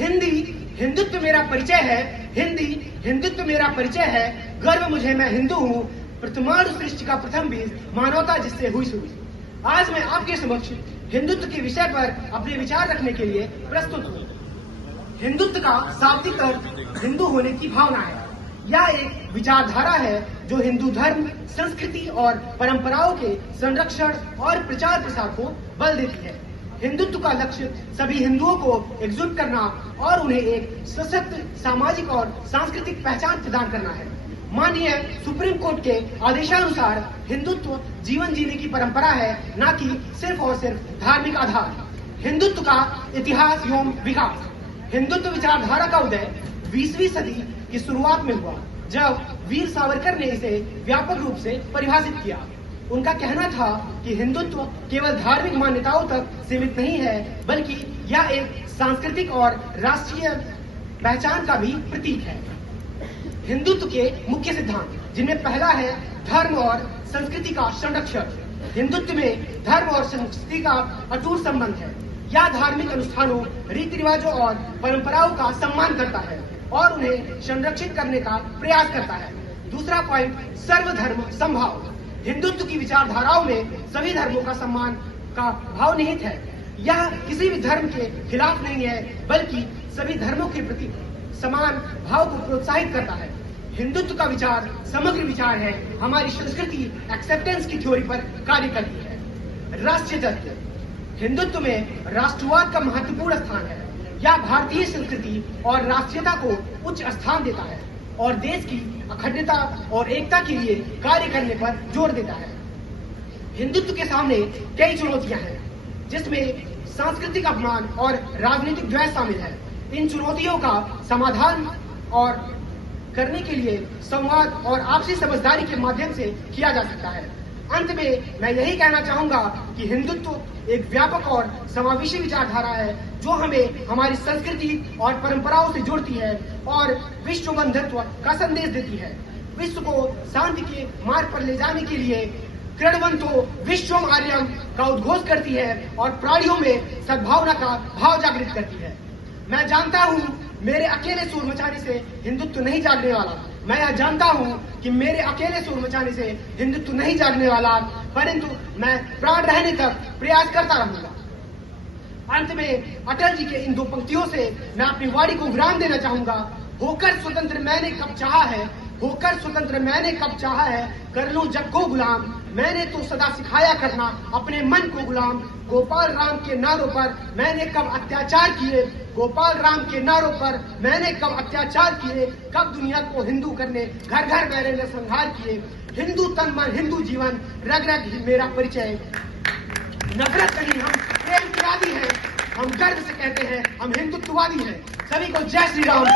हिंदी हिंदुत्व मेरा परिचय है, हिंदी हिंदुत्व मेरा परिचय है, गर्व मुझे मैं हिंदू हूँ, परमाणु सृष्टि का प्रथम बीज मानवता जिससे हुई शुरू। आज मैं आपके समक्ष हिंदुत्व के विषय पर अपने विचार रखने के लिए प्रस्तुत हूँ। हिंदुत्व का शाब्दिक अर्थ हिंदू होने की भावना है। यह एक विचारधारा है जो हिंदू धर्म, संस्कृति और परंपराओं के संरक्षण और प्रचार प्रसार को बल देती है। हिंदुत्व का लक्ष्य सभी हिंदुओं को एकजुट करना और उन्हें एक सशक्त सामाजिक और सांस्कृतिक पहचान प्रदान करना है। माननीय सुप्रीम कोर्ट के आदेशानुसार हिंदुत्व जीवन जीने की परंपरा है, न कि सिर्फ और सिर्फ धार्मिक आधार। हिंदुत्व का इतिहास एवं विकास। हिंदुत्व विचारधारा का उदय 20वीं सदी की शुरुआत में हुआ, जब वीर सावरकर ने इसे व्यापक रूप से परिभाषित किया। उनका कहना था कि हिंदुत्व केवल धार्मिक मान्यताओं तक सीमित नहीं है, बल्कि यह एक सांस्कृतिक और राष्ट्रीय पहचान का भी प्रतीक है। हिंदुत्व के मुख्य सिद्धांत, जिनमें पहला है धर्म और संस्कृति का संरक्षण। हिंदुत्व में धर्म और संस्कृति का अटूट संबंध है। यह धार्मिक अनुष्ठानों, रीति रिवाजों और परंपराओं का सम्मान करता है और उन्हें संरक्षित करने का प्रयास करता है। दूसरा पॉइंट, सर्वधर्म समभाव। हिंदुत्व की विचारधाराओं में सभी धर्मों का सम्मान का भाव निहित है। यह किसी भी धर्म के खिलाफ नहीं है, बल्कि सभी धर्मों के प्रति समान भाव को प्रोत्साहित करता है। हिंदुत्व का विचार समग्र विचार है। हमारी संस्कृति एक्सेप्टेंस की थ्योरी पर कार्य करती है। राष्ट्रीय तत्व। हिंदुत्व में राष्ट्रवाद का महत्वपूर्ण स्थान है। यह भारतीय संस्कृति और राष्ट्रीयता को उच्च स्थान देता है और देश की अखंडता और एकता के लिए कार्य करने पर जोर देता है। हिंदुत्व के सामने कई चुनौतियां हैं, जिसमें सांस्कृतिक अपमान और राजनीतिक द्वेष शामिल है। इन चुनौतियों का समाधान और करने के लिए संवाद और आपसी समझदारी के माध्यम से किया जा सकता है। अंत में मैं यही कहना चाहूंगा कि हिंदुत्व एक व्यापक और समावेशी विचारधारा है, जो हमें हमारी संस्कृति और परंपराओं से जोड़ती है और विश्व बंधुत्व का संदेश देती है। विश्व को शांति के मार्ग पर ले जाने के लिए कृणवंतो विश्वम आर्यम का उद्घोष करती है और प्राणियों में सद्भावना का भाव जागृत करती है। मैं जानता हूँ मेरे अकेले सुर मचाने से हिंदुत्व नहीं जागने वाला। मैं यह जानता हूँ कि मेरे अकेले सुर मचाने से हिंदुत्व नहीं जागने वाला, परंतु मैं प्राण रहने तक प्रयास करता रहूंगा। अंत में अटल जी के इन दो पंक्तियों से मैं अपनी वाणी को विराम देना चाहूंगा। होकर स्वतंत्र मैंने कब चाहा है, होकर स्वतंत्र मैंने कब चाहा है, कर लूं जग को गुलाम, मैंने तो सदा सिखाया करना अपने मन को गुलाम। गोपाल राम के नारों पर मैंने कब अत्याचार किए, गोपाल राम के नारों पर मैंने कब अत्याचार किए, कब दुनिया को हिंदू करने घर घर मैंने नरसंहार किए। हिंदू तन मन हिंदू जीवन, रग रग ही मेरा परिचय। नफरत नहीं, हम प्रेम के आदी हैं, हम गर्व से कहते हैं हम हिंदुत्ववादी हैं। सभी को जय श्री राम।